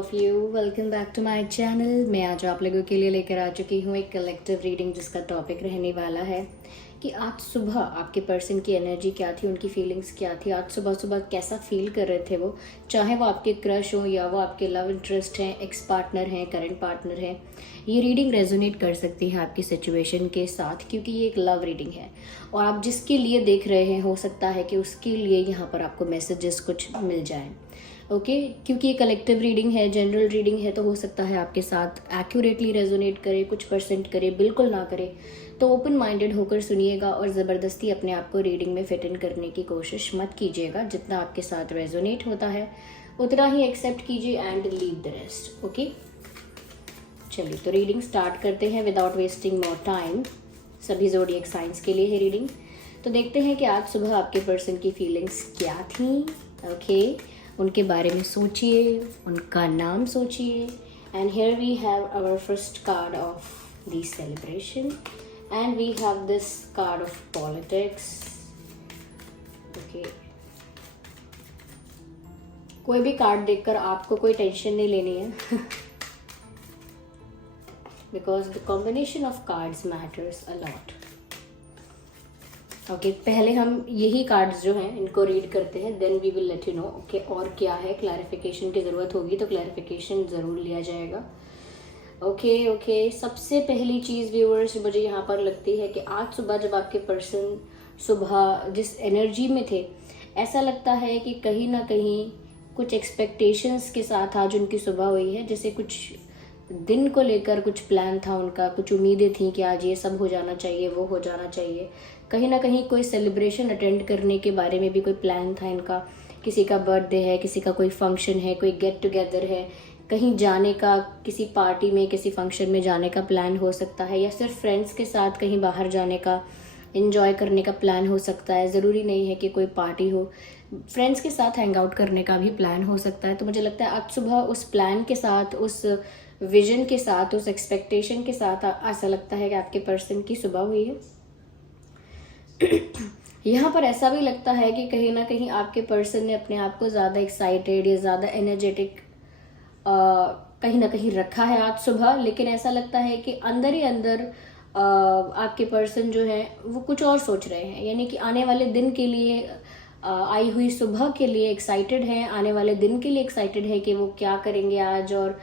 Of you, welcome back to my channel. मैं आज आप लोगों के लिए लेकर आ चुकी हूँ एक कलेक्टिव रीडिंग जिसका टॉपिक रहने वाला है कि आज सुबह आपके पर्सन की एनर्जी क्या थी, उनकी फीलिंग्स क्या थी, आज सुबह सुबह कैसा फील कर रहे थे वो, चाहे वो आपके क्रश हो या वो आपके लव इंटरेस्ट हैं, एक्स पार्टनर हैं, करंट पार्टनर हैं। ये रीडिंग रेजोनेट कर सकती है आपकी सिचुएशन के साथ क्योंकि ये एक लव रीडिंग है और आप जिसके लिए देख रहे हैं हो सकता है कि उसके लिए यहाँ पर आपको मैसेजेस कुछ मिल जाएं। ओके क्योंकि ये कलेक्टिव रीडिंग है, जनरल रीडिंग है, तो हो सकता है आपके साथ एक्यूरेटली रेजोनेट करे, कुछ परसेंट करे, बिल्कुल ना करे। तो ओपन माइंडेड होकर सुनिएगा और ज़बरदस्ती अपने आप को रीडिंग में फिट इन करने की कोशिश मत कीजिएगा। जितना आपके साथ रेजोनेट होता है उतना ही एक्सेप्ट कीजिए and leave the rest. Okay चलिए तो रीडिंग स्टार्ट करते हैं विदाउट वेस्टिंग मोर टाइम। सभी ज़ोडिएक साइंस के लिए है रीडिंग। तो देखते हैं कि आज सुबह आपके पर्सन की फीलिंग्स क्या थी। ओके उनके बारे में सोचिए, उनका नाम सोचिए। And here we have our first card of the celebration and we have this card of politics. Okay कोई भी कार्ड देखकर आपको कोई टेंशन नहीं लेनी है because the combination of cards matters a lot. Okay पहले हम यही कार्ड्स जो हैं इनको रीड करते हैं, then we will let you know okay और क्या है। क्लैरिफिकेशन की ज़रूरत होगी तो क्लैरिफिकेशन ज़रूर लिया जाएगा। ओके सबसे पहली चीज़ व्यूअर्स मुझे यहाँ पर लगती है कि आज सुबह जब आपके पर्सन सुबह जिस एनर्जी में थे, ऐसा लगता है कि कहीं ना कहीं कुछ एक्सपेक्टेशंस के साथ आज उनकी सुबह हुई है। जैसे कुछ दिन को लेकर कुछ प्लान था उनका, कुछ उम्मीदें थी कि आज ये सब हो जाना चाहिए, वो हो जाना चाहिए। कहीं ना कहीं कोई सेलिब्रेशन अटेंड करने के बारे में भी कोई प्लान था इनका। किसी का बर्थडे है, किसी का कोई फंक्शन है, कोई गेट टुगेदर है, कहीं जाने का, किसी पार्टी में, किसी फंक्शन में जाने का प्लान हो सकता है, या सिर्फ फ्रेंड्स के साथ कहीं बाहर जाने का, एंजॉय करने का प्लान हो सकता है। ज़रूरी नहीं है कि कोई पार्टी हो, फ्रेंड्स के साथ हैंग आउट करने का भी प्लान हो सकता है। तो मुझे लगता है आज सुबह उस प्लान के साथ, उस विजन के साथ, उस एक्सपेक्टेशन के साथ ऐसा लगता है कि आपके पर्सन की सुबह हुई है। यहाँ पर ऐसा भी लगता है कि कहीं ना कहीं आपके पर्सन ने अपने आप को ज़्यादा एक्साइटेड या ज़्यादा एनर्जेटिक कहीं ना कहीं रखा है आज सुबह। लेकिन ऐसा लगता है कि अंदर ही अंदर आपके पर्सन जो है वो कुछ और सोच रहे हैं, यानी कि आने वाले दिन के लिए, आई हुई सुबह के लिए एक्साइटेड हैं, आने वाले दिन के लिए एक्साइटेड है कि वो क्या करेंगे आज और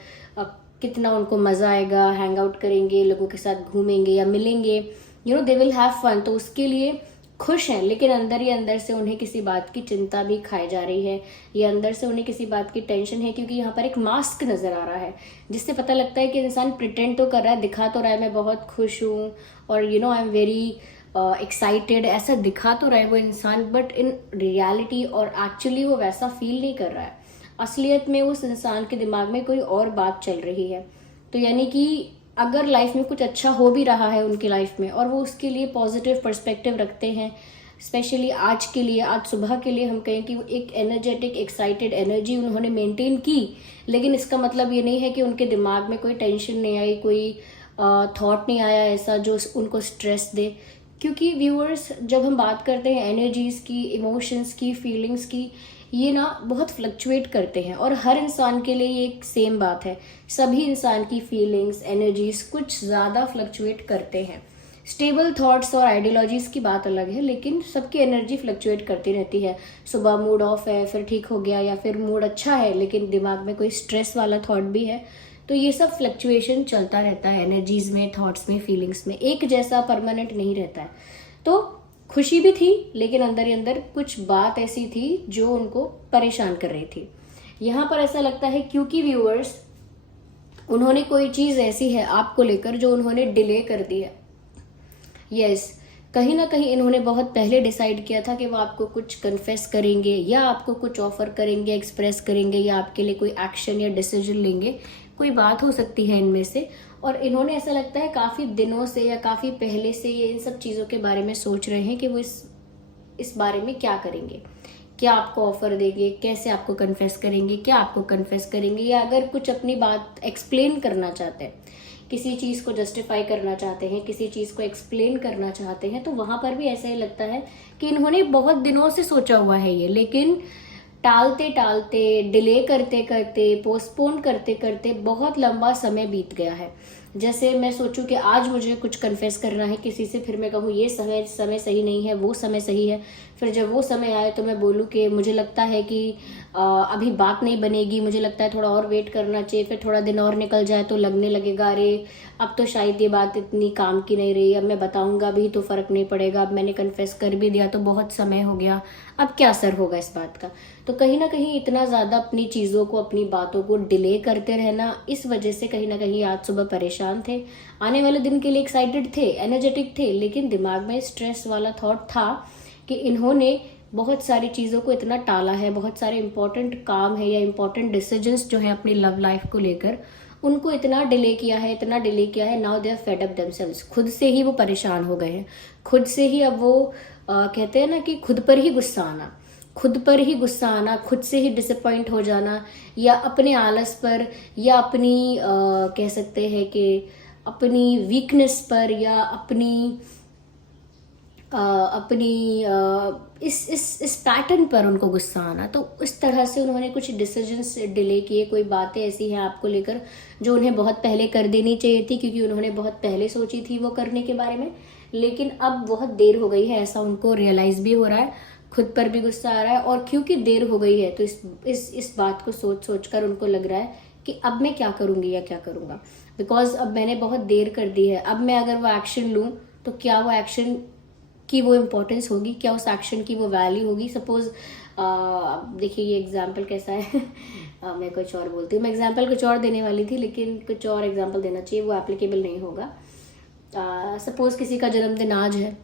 कितना उनको मज़ा आएगा, हैंग आउट करेंगे, लोगों के साथ घूमेंगे या मिलेंगे, दे विल हैव फन। तो उसके लिए खुश हैं, लेकिन अंदर ही अंदर से उन्हें किसी बात की चिंता भी खाई जा रही है, या अंदर से उन्हें किसी बात की टेंशन है। क्योंकि यहाँ पर एक मास्क नज़र आ रहा है जिससे पता लगता है कि इंसान प्रिटेंड तो कर रहा है, दिखा तो रहा है मैं बहुत खुश हूँ और आई एम वेरी एक्साइटेड, ऐसा दिखा तो रहा है वो इंसान, बट इन रियलिटी और एक्चुअली वो वैसा फील नहीं कर रहा है। असलियत में उस इंसान के दिमाग में कोई और बात चल रही है। तो यानी कि अगर लाइफ में कुछ अच्छा हो भी रहा है उनकी लाइफ में और वो उसके लिए पॉजिटिव पर्सपेक्टिव रखते हैं, स्पेशली आज के लिए, आज सुबह के लिए हम कहें कि वो एक एनर्जेटिक एक्साइटेड एनर्जी उन्होंने मेंटेन की, लेकिन इसका मतलब ये नहीं है कि उनके दिमाग में कोई टेंशन नहीं आई, कोई थॉट नहीं आया ऐसा जो उनको स्ट्रेस दे। क्योंकि व्यूअर्स जब हम बात करते हैं एनर्जीज़ की, इमोशंस की, फीलिंग्स की, ये ना बहुत फ्लक्चुएट करते हैं और हर इंसान के लिए ये एक सेम बात है। सभी इंसान की फीलिंग्स, एनर्जीज कुछ ज़्यादा फ्लक्चुएट करते हैं। स्टेबल थॉट्स और आइडियोलॉजीज़ की बात अलग है, लेकिन सबकी एनर्जी फ्लक्चुएट करती रहती है। सुबह मूड ऑफ है, फिर ठीक हो गया, या फिर मूड अच्छा है लेकिन दिमाग में कोई स्ट्रेस वाला थॉट भी है। तो ये सब फ्लक्चुएशन चलता रहता है एनर्जीज़ में, थॉट्स में, फीलिंग्स में, एक जैसा परमानेंट नहीं रहता है। तो खुशी भी थी लेकिन अंदर ही अंदर कुछ बात ऐसी थी जो उनको परेशान कर रही थी। यहाँ पर ऐसा लगता है क्योंकि व्यूअर्स उन्होंने कोई चीज़ ऐसी है आपको लेकर जो उन्होंने डिले कर दी है। यस कहीं ना कहीं इन्होंने बहुत पहले डिसाइड किया था कि वो आपको कुछ कन्फेस करेंगे या आपको कुछ ऑफर करेंगे, एक्सप्रेस करेंगे, या आपके लिए कोई एक्शन या डिसीजन लेंगे, कोई बात हो सकती है इनमें से। और इन्होंने ऐसा लगता है काफ़ी दिनों से या काफ़ी पहले से ये इन सब चीज़ों के बारे में सोच रहे हैं कि वो इस बारे में क्या करेंगे, क्या आपको ऑफर देंगे, कैसे आपको कन्फेस करेंगे, क्या आपको कन्फेस करेंगे, या अगर कुछ अपनी बात एक्सप्लेन करना चाहते हैं, किसी चीज़ को जस्टिफाई करना चाहते हैं, किसी चीज़ को एक्सप्लेन करना चाहते हैं, तो वहाँ पर भी ऐसा ही लगता है कि इन्होंने बहुत दिनों से सोचा हुआ है ये, लेकिन टालते टालते, डिले करते करते, पोस्टपोन करते करते बहुत लंबा समय बीत गया है। जैसे मैं सोचूं कि आज मुझे कुछ कन्फेस करना है किसी से, फिर मैं कहूँ ये समय समय सही नहीं है, वो समय सही है। फिर जब वो समय आए तो मैं बोलूँ कि मुझे लगता है कि अभी बात नहीं बनेगी, मुझे लगता है थोड़ा और वेट करना चाहिए। फिर थोड़ा दिन और निकल जाए तो लगने लगेगा अरे अब तो शायद ये बात इतनी काम की नहीं रही, अब मैं बताऊंगा भी तो फर्क नहीं पड़ेगा, अब मैंने कन्फेस कर भी दिया तो बहुत समय हो गया, अब क्या असर होगा इस बात का। तो कहीं ना कहीं इतना ज़्यादा अपनी चीज़ों को, अपनी बातों को डिले करते रहना, इस वजह से कहीं ना कहीं आज सुबह परेशान थे। आने वाले दिन के लिए एक्साइटेड थे, एनर्जेटिक थे, लेकिन दिमाग में स्ट्रेस वाला थॉट था कि इन्होंने बहुत सारी चीज़ों को इतना टाला है, बहुत सारे इंपॉर्टेंट काम है या इंपॉर्टेंट डिसीजंस जो है अपनी लव लाइफ को लेकर, उनको इतना डिले किया है, इतना डिले किया है। Now they are fed up themselves, खुद से ही वो परेशान हो गए हैं, खुद से ही अब वो कहते हैं ना कि खुद पर ही गुस्सा आना, खुद पर ही गुस्सा आना, खुद से ही डिसअपॉइंट हो जाना, या अपने आलस पर, या अपनी कह सकते हैं कि अपनी वीकनेस पर, या अपनी इस पैटर्न पर उनको गुस्सा आना। तो इस तरह से उन्होंने कुछ डिसीजंस डिले किए। कोई बातें ऐसी हैं आपको लेकर जो उन्हें बहुत पहले कर देनी चाहिए थी, क्योंकि उन्होंने बहुत पहले सोची थी वो करने के बारे में, लेकिन अब बहुत देर हो गई है, ऐसा उनको रियलाइज भी हो रहा है, खुद पर भी गुस्सा आ रहा है। और क्योंकि देर हो गई है तो इस बात को सोच कर उनको लग रहा है कि अब मैं क्या करूंगी या क्या करूंगा, बिकॉज अब मैंने बहुत देर कर दी है। अब मैं अगर वो एक्शन लूँ तो क्या वो एक्शन की वो इम्पोर्टेंस होगी, क्या उस एक्शन की वो वैल्यू होगी। सपोज देखिए ये एग्जाम्पल कैसा है मैं कुछ और बोलती हूँ, मैं एग्जाम्पल कुछ और देने वाली थी लेकिन कुछ और एग्जाम्पल देना चाहिए, वो एप्लीकेबल नहीं होगा। सपोज किसी का जन्मदिन आज है,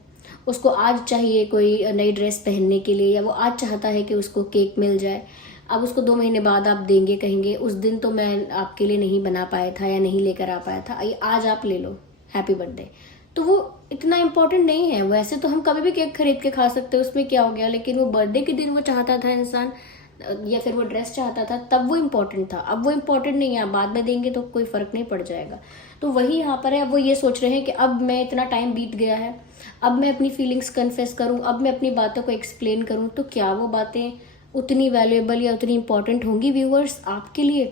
उसको आज चाहिए कोई नई ड्रेस पहनने के लिए, या वो आज चाहता है कि उसको केक मिल जाए। अब उसको 2 महीने बाद आप देंगे, कहेंगे उस दिन तो मैं आपके लिए नहीं बना पाया था या नहीं लेकर आ पाया था, आज आप ले लो, हैप्पी बर्थडे। तो वो इतना इम्पोर्टेंट नहीं है। वैसे तो हम कभी भी केक खरीद के खा सकते हैं, उसमें क्या हो गया, लेकिन वो बर्थडे के दिन वो चाहता था इंसान, या फिर वो ड्रेस चाहता था, तब वो इम्पोर्टेंट था। अब वो इम्पोर्टेंट नहीं है, बाद में देंगे तो कोई फर्क नहीं पड़ जाएगा। तो वही यहाँ पर है, अब वो ये सोच रहे हैं कि अब मैं इतना टाइम बीत गया है, अब मैं अपनी फीलिंग्स कन्फेस करूँ, अब मैं अपनी बातों को एक्सप्लेन करूँ, तो क्या वो बातें उतनी वैल्यूएबल या उतनी इंपॉर्टेंट होंगी व्यूअर्स आपके लिए?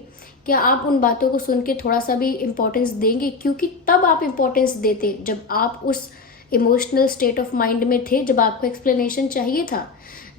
क्या आप उन बातों को सुन के थोड़ा सा भी इम्पोर्टेंस देंगे? क्योंकि तब आप इम्पोर्टेंस देते जब आप उस इमोशनल स्टेट ऑफ माइंड में थे, जब आपको एक्सप्लेनेशन चाहिए था,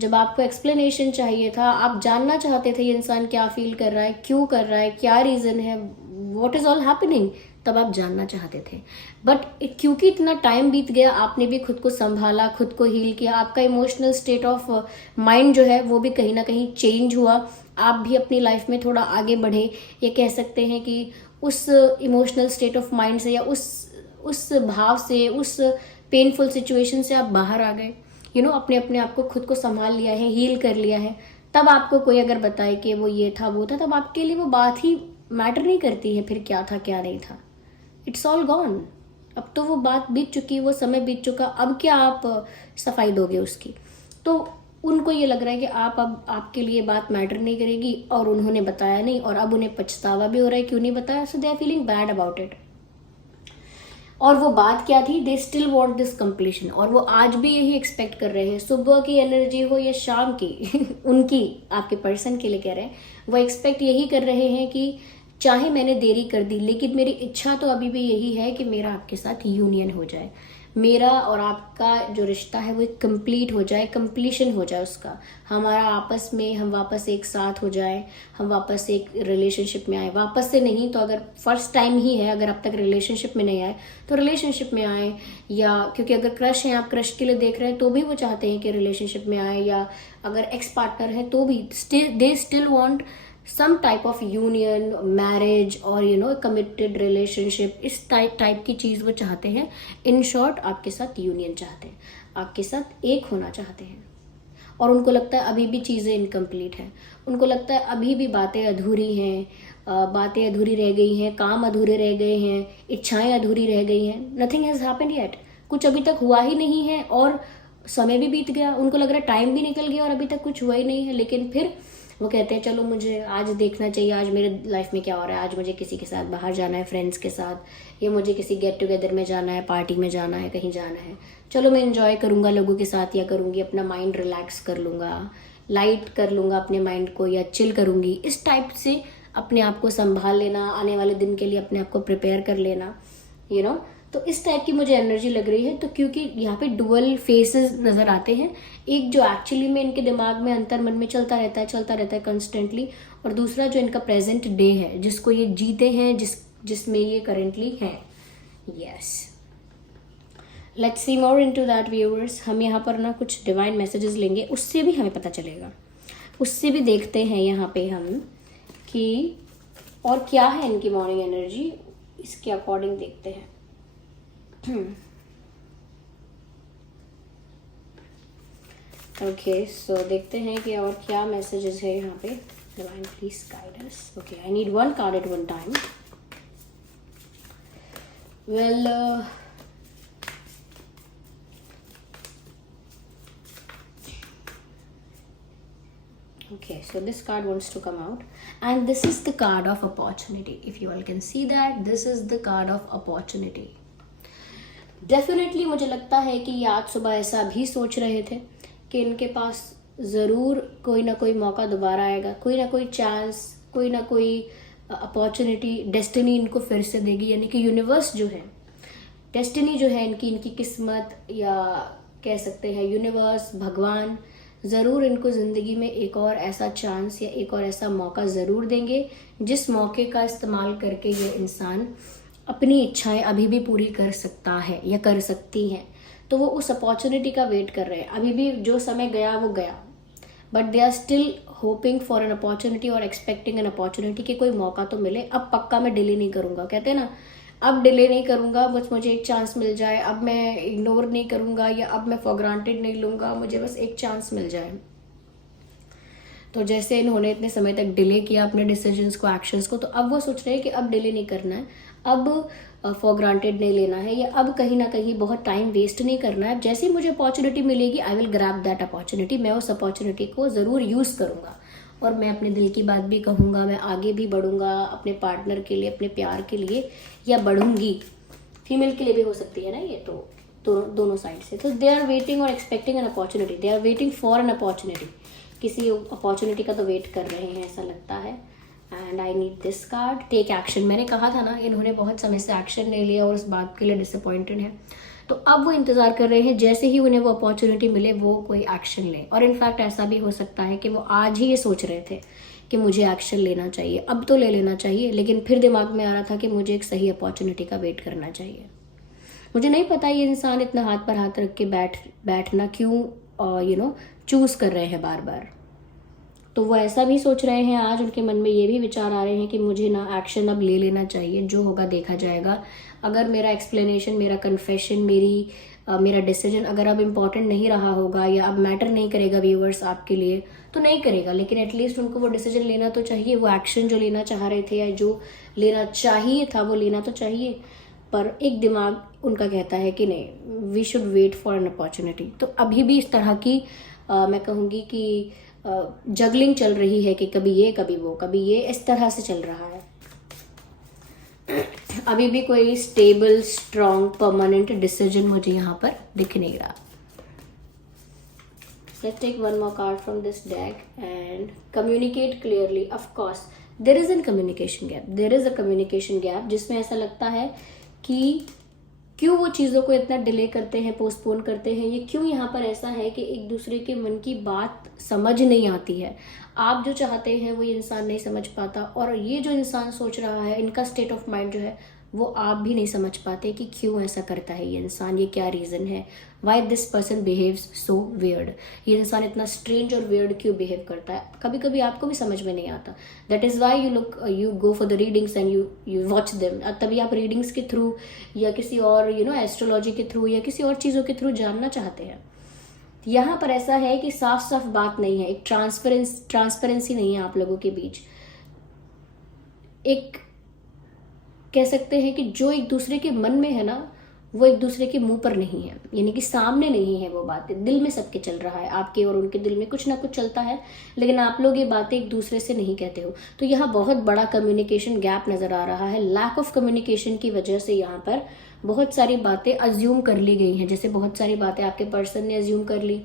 जब आपको एक्सप्लेनेशन चाहिए था, आप जानना चाहते थे ये इंसान क्या फील कर रहा है, क्यों कर रहा है, क्या रीज़न है, व्हाट इज़ ऑल हैपनिंग, तब आप जानना चाहते थे। बट क्योंकि इतना टाइम बीत गया, आपने भी खुद को संभाला, खुद को हील किया, आपका इमोशनल स्टेट ऑफ माइंड जो है वो भी कहीं ना कहीं चेंज हुआ, आप भी अपनी लाइफ में थोड़ा आगे बढ़े। ये कह सकते हैं कि उस इमोशनल स्टेट ऑफ माइंड से, या उस भाव से, उस पेनफुल सिचुएशन से आप बाहर आ गए, अपने अपने आप को खुद को संभाल लिया है, हील कर लिया है। तब आपको कोई अगर बताए कि वो ये था वो था, तब आपके लिए वो बात ही मैटर नहीं करती है, फिर क्या था क्या नहीं था, इट्स ऑल गॉन। अब तो वो बात बीत चुकी, वो समय बीत चुका, अब क्या आप सफाई दोगे उसकी? तो उनको ये लग रहा है कि अब आपके लिए बात मैटर नहीं करेगी, और उन्होंने बताया नहीं, और अब उन्हें पछतावा भी हो रहा है क्यों नहीं बताया, so they are feeling bad about it. और वो बात क्या थी, they still want this completion, और वो आज भी यही एक्सपेक्ट कर रहे हैं, सुबह की एनर्जी हो या शाम की उनकी, आपके पर्सन के लिए कह रहे हैं, वो एक्सपेक्ट यही कर रहे हैं कि चाहे मैंने देरी कर दी, लेकिन मेरी इच्छा तो अभी भी यही है कि मेरा आपके साथ यूनियन हो जाए, मेरा और आपका जो रिश्ता है वो कंप्लीट हो जाए, कंप्लीशन हो जाए उसका, हमारा आपस में, हम वापस एक साथ हो जाए, हम वापस एक रिलेशनशिप में आए। वापस से नहीं तो अगर फर्स्ट टाइम ही है, अगर अब तक रिलेशनशिप में नहीं आए तो रिलेशनशिप में आए, या क्योंकि अगर क्रश है, आप क्रश के लिए देख रहे हैं तो भी वो चाहते हैं कि रिलेशनशिप में आए, या अगर एक्स पार्टनर है तो भी they still want some type of union, marriage, और कमिटेड रिलेशनशिप, इस टाइप की चीज़ वो चाहते हैं। इन शॉर्ट आपके साथ यूनियन चाहते हैं, आपके साथ एक होना चाहते हैं, और उनको लगता है अभी भी चीज़ें इनकम्प्लीट हैं, उनको लगता है अभी भी बातें अधूरी हैं, बातें अधूरी रह गई हैं, काम अधूरे रह गए हैं, इच्छाएं अधूरी रह गई हैं। नथिंग हैज़ हैपेंड येट, कुछ अभी तक हुआ ही नहीं है, और समय भी बीत गया, उनको लग रहा है टाइम भी निकल गया और अभी तक कुछ हुआ ही नहीं है। लेकिन फिर वो कहते हैं चलो मुझे आज देखना चाहिए, आज मेरे लाइफ में क्या हो रहा है, आज मुझे किसी के साथ बाहर जाना है, फ्रेंड्स के साथ, या मुझे किसी गेट टुगेदर में जाना है, पार्टी में जाना है, कहीं जाना है, चलो मैं एंजॉय करूँगा लोगों के साथ, या करूँगी, अपना माइंड रिलैक्स कर लूँगा, लाइट कर लूँगा अपने माइंड को या चिल करूँगी, इस टाइप से अपने आप को संभाल लेना, आने वाले दिन के लिए अपने आप को प्रिपेयर कर लेना, यू नो। तो इस टाइप की मुझे एनर्जी लग रही है। तो क्योंकि यहाँ पे डुअल फेसेस नज़र आते हैं, एक जो एक्चुअली में इनके दिमाग में अंतर मन में चलता रहता है कंस्टेंटली, और दूसरा जो इनका प्रेजेंट डे है जिसको ये जीते हैं, जिसमें ये करेंटली हैं। Yes, let's see more into that viewers. हम यहाँ पर ना कुछ डिवाइन मैसेजेस लेंगे, उससे भी हमें पता चलेगा, उससे भी देखते हैं यहाँ पे हम कि और क्या है इनकी मॉर्निंग एनर्जी, इसके अकॉर्डिंग देखते हैं। ओके, सो देखते हैं कि और क्या मैसेजेस है यहाँ पे। Divine please guide us. Okay, I need one card at one time. Well, okay, so this card wants to come out, and this is the card of opportunity. If you all can see that, this is the card of opportunity. Definitely मुझे लगता है कि ये आज सुबह ऐसा भी सोच रहे थे कि इनके पास ज़रूर कोई ना कोई मौका दोबारा आएगा, कोई ना कोई चांस, कोई ना कोई अपॉर्चुनिटी डेस्टिनी इनको फिर से देगी। यानी कि यूनिवर्स जो है, डेस्टिनी जो है इनकी किस्मत, या कह सकते हैं यूनिवर्स, भगवान, ज़रूर इनको ज़िंदगी में एक और ऐसा चांस या एक और ऐसा मौका ज़रूर देंगे, जिस मौके का इस्तेमाल करके ये इंसान अपनी इच्छाएं अभी भी पूरी कर सकता है या कर सकती हैं। तो वो उस अपॉर्चुनिटी का वेट कर रहे हैं। अभी भी जो समय गया वो गया, but they are still hoping for an opportunity और एक्सपेक्टिंग एन अपॉर्चुनिटी कि कोई मौका तो मिले। अब पक्का मैं डिले नहीं करूँगा, कहते हैं ना, अब डिले नहीं करूँगा, बस मुझे एक चांस मिल जाए, अब मैं इग्नोर नहीं करूँगा या अब मैं फॉर ग्रांटेड नहीं लूँगा, मुझे बस एक चांस मिल जाए। तो जैसे इन्होंने इतने समय तक डिले किया अपने डिसीजंस को, एक्शंस को, तो अब वो सोच रहे हैं कि अब डिले नहीं करना है, अब फॉर ग्रांटेड नहीं लेना है, या अब कहीं ना कहीं बहुत टाइम वेस्ट नहीं करना है। जैसे ही मुझे अपॉर्चुनिटी मिलेगी, I will grab that opportunity. मैं उस अपॉर्चुनिटी को ज़रूर यूज़ करूँगा और मैं अपने दिल की बात भी कहूँगा, मैं आगे भी बढ़ूँगा अपने पार्टनर के लिए, अपने प्यार के लिए, या बढ़ूँगी। फीमेल के लिए भी हो सकती है ना ये, तो दोनों साइड से। तो दे आर वेटिंग और expecting an opportunity, they are waiting for an opportunity, किसी अपॉर्चुनिटी का तो वेट कर रहे हैं ऐसा लगता है। And I need this card, take action. मैंने कहा था ना, इन्होंने बहुत समय से एक्शन नहीं लिया और उस बात के लिए डिसअपॉइंटेड है। तो अब वो इंतज़ार कर रहे हैं जैसे ही उन्हें वो अपॉर्चुनिटी मिले वो कोई एक्शन ले। और इनफैक्ट ऐसा भी हो सकता है कि वो आज ही ये सोच रहे थे कि मुझे एक्शन लेना चाहिए, अब तो ले लेना चाहिए, लेकिन फिर दिमाग में आ रहा था कि मुझे एक सही अपॉर्चुनिटी का वेट करना चाहिए। मुझे नहीं पता ये इंसान इतना हाथ पर हाथ रख के बैठना क्यों चूज़ कर रहे हैं बार बार। तो वो ऐसा भी सोच रहे हैं, आज उनके मन में ये भी विचार आ रहे हैं कि मुझे ना एक्शन अब ले लेना चाहिए, जो होगा देखा जाएगा। अगर मेरा एक्सप्लेनेशन, मेरा कन्फेशन, मेरा डिसीजन अगर अब इम्पॉर्टेंट नहीं रहा होगा या अब मैटर नहीं करेगा व्यूअर्स आपके लिए, तो नहीं करेगा, लेकिन एटलीस्ट उनको वो डिसीजन लेना तो चाहिए। वो एक्शन जो लेना चाह रहे थे या जो लेना चाहिए था वो लेना तो चाहिए, पर एक दिमाग उनका कहता है कि नहीं, we should wait for an opportunity. तो अभी भी इस तरह की मैं कहूँगी कि जगलिंग चल रही है कि कभी ये कभी वो, कभी ये, इस तरह से चल रहा है। अभी भी कोई स्टेबल, स्ट्रॉन्ग, परमानेंट डिसीजन मुझे यहाँ पर दिख नहीं रहा। Let's take one more card from this deck and communicate clearly. Of course, there is a communication gap. There is a communication gap जिसमें ऐसा लगता है कि क्यों वो चीज़ों को इतना डिले करते हैं, पोस्टपोन करते हैं, ये क्यों यहाँ पर ऐसा है कि एक दूसरे के मन की बात समझ नहीं आती है। आप जो चाहते हैं वो ये इंसान नहीं समझ पाता, और ये जो इंसान सोच रहा है, इनका स्टेट ऑफ माइंड जो है वो आप भी नहीं समझ पाते कि क्यों ऐसा करता है ये इंसान, ये क्या रीज़न है, why this person behaves so weird. ये इंसान इतना स्ट्रेंज और वियर्ड क्यों बिहेव करता है, कभी कभी आपको भी समझ में नहीं आता। That is why you go for the readings and you watch them. तभी आप रीडिंग्स के थ्रू या किसी और एस्ट्रोलॉजी के थ्रू या किसी और चीज़ों के थ्रू जानना चाहते हैं। यहाँ पर ऐसा है कि साफ साफ बात नहीं है, एक ट्रांसपेरेंसी नहीं है आप लोगों के बीच। एक कह सकते हैं कि जो एक दूसरे के मन में है ना, वो एक दूसरे के मुंह पर नहीं है, यानी कि सामने नहीं है वो बातें, दिल में सबके चल रहा है। आपके और उनके दिल में कुछ ना कुछ चलता है, लेकिन आप लोग ये बातें एक दूसरे से नहीं कहते हो। तो यहाँ बहुत बड़ा कम्युनिकेशन गैप नज़र आ रहा है। लैक ऑफ कम्युनिकेशन की वजह से यहाँ पर बहुत सारी बातें अज्यूम कर ली गई हैं। जैसे बहुत सारी बातें आपके पर्सन ने अज्यूम कर ली,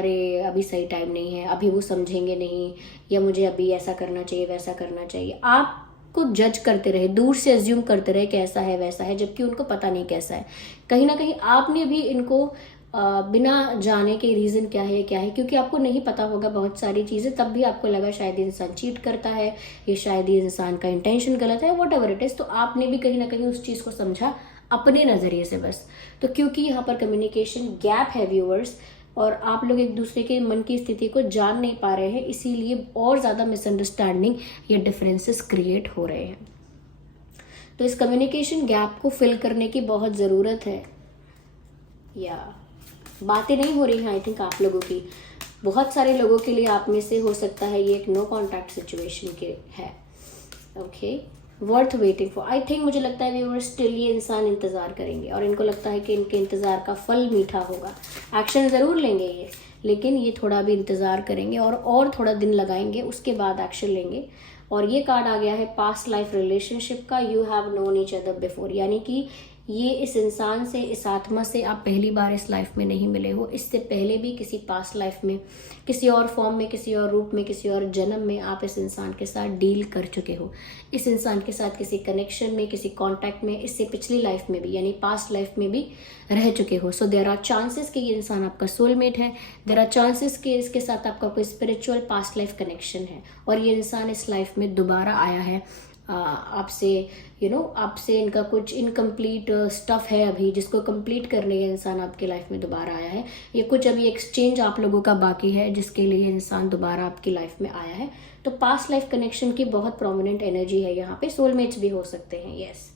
अरे अभी सही टाइम नहीं है, अभी वो समझेंगे नहीं, या मुझे अभी ऐसा करना चाहिए वैसा करना चाहिए, आपको जज करते रहे, दूर से एज्यूम करते रहे कैसा है वैसा है, जबकि उनको पता नहीं कैसा है। कहीं ना कहीं आपने भी इनको बिना जाने के रीज़न क्या है, क्योंकि आपको नहीं पता होगा बहुत सारी चीज़ें, तब भी आपको लगा शायद ये इंसान चीट करता है, ये शायद ये इंसान का इंटेंशन गलत है, वॉट एवर इट इज़। तो आपने भी कहीं ना कहीं उस चीज़ को समझा अपने नज़रिए से बस। तो क्योंकि यहाँ पर कम्युनिकेशन गैप है व्यूअर्स, और आप लोग एक दूसरे के मन की स्थिति को जान नहीं पा रहे हैं, इसीलिए और ज़्यादा मिसअंडरस्टैंडिंग या डिफरेंसेस क्रिएट हो रहे हैं। तो इस कम्युनिकेशन गैप को फिल करने की बहुत ज़रूरत है, या बातें नहीं हो रही हैं आई थिंक आप लोगों की। बहुत सारे लोगों के लिए आप में से हो सकता है ये एक नो कॉन्टैक्ट सिचुएशन के है। Okay, worth waiting for, I think मुझे लगता है व्यूअर्स स्टिल ये इंसान इंतज़ार करेंगे, और इनको लगता है कि इनके इंतज़ार का फल मीठा होगा। एक्शन ज़रूर लेंगे ये, लेकिन ये थोड़ा भी इंतज़ार करेंगे और थोड़ा दिन लगाएंगे, उसके बाद एक्शन लेंगे। और ये कार्ड आ गया है पास्ट लाइफ रिलेशनशिप का, you have known each other before, यानी कि ये इस इंसान से, इस आत्मा से आप पहली बार इस लाइफ में नहीं मिले हो। इससे पहले भी किसी पास्ट लाइफ में, किसी और फॉर्म में, किसी और रूप में, किसी और जन्म में आप इस इंसान के साथ डील कर चुके हो। इस इंसान के साथ किसी कनेक्शन में, किसी कांटेक्ट में, इससे पिछली लाइफ में भी यानी पास्ट लाइफ में भी रह चुके हो। सो देयर आर चांसेस कि ये इंसान आपका सोलमेट है। देयर आर चांसेस कि इसके साथ आपका कोई स्पिरिचुअल पास्ट लाइफ कनेक्शन है, और ये इंसान इस लाइफ में दोबारा आया है आपसे, आपसे इनका कुछ इनकम्प्लीट स्टफ है अभी, जिसको कंप्लीट करने ये इंसान आपके लाइफ में दोबारा आया है। ये कुछ अभी एक्सचेंज आप लोगों का बाकी है, जिसके लिए इंसान दोबारा आपकी लाइफ में आया है। तो पास्ट लाइफ कनेक्शन की बहुत प्रोमिनेंट एनर्जी है यहाँ पे। सोलमेट्स भी हो सकते हैं, यस।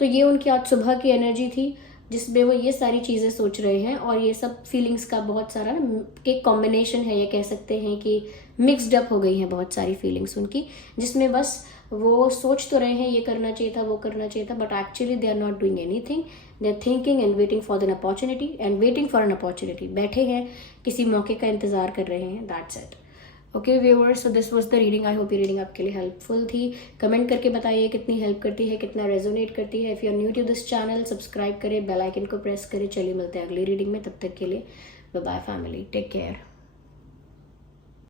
तो ये उनकी आज सुबह की एनर्जी थी, जिसमें वो ये सारी चीज़ें सोच रहे हैं, और ये सब फीलिंग्स का बहुत सारा एक कॉम्बिनेशन है, ये कह सकते हैं कि मिक्सड अप हो गई हैं बहुत सारी फीलिंग्स उनकी, जिसमें बस वो सोच तो रहे हैं ये करना चाहिए था, वो करना चाहिए था, but actually they are not doing anything. They are thinking and waiting for an opportunity बैठे हैं, किसी मौके का इंतजार कर रहे हैं, that's it. Okay viewers, so this was the reading. I hope ये रीडिंग आपके लिए हेल्पफुल थी। कमेंट करके बताइए कितनी हेल्प करती है, कितना रेजोनेट करती है। If you are new to this channel, subscribe करें, बेल आइकन को प्रेस करें। चलिए मिलते हैं अगली रीडिंग में, तब तक के लिए bye bye family, take care.